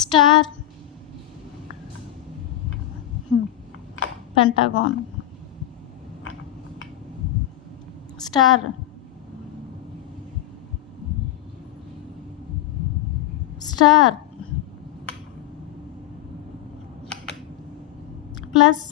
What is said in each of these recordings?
Star, pentagon, star, star, plus,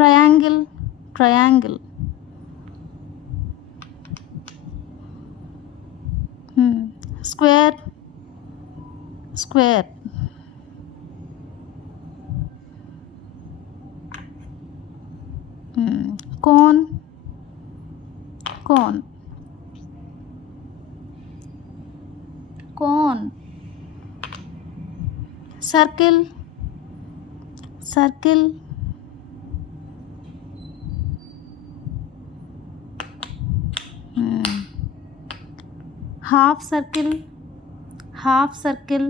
triangle, triangle, square, square, cone, cone, cone, circle, circle, half circle, half circle,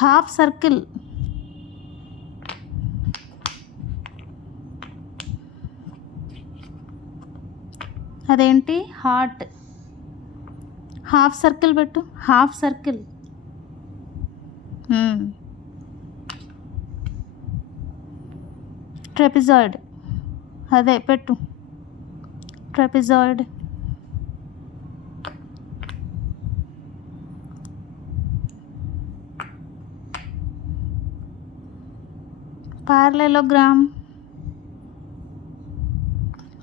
half circle, అదేంటి heart, half circle పెట్టు, half circle, trapezoid, అదే పెట్టు, trapezoid, parallelogram,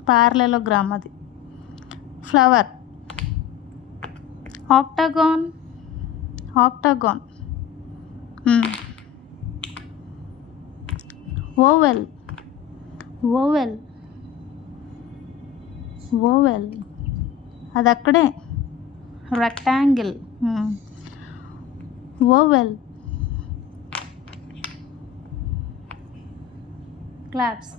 parallelogram అది, flower, octagon, octagon, oval, oval, oval, అది అక్కడే, rectangle, oval, claps.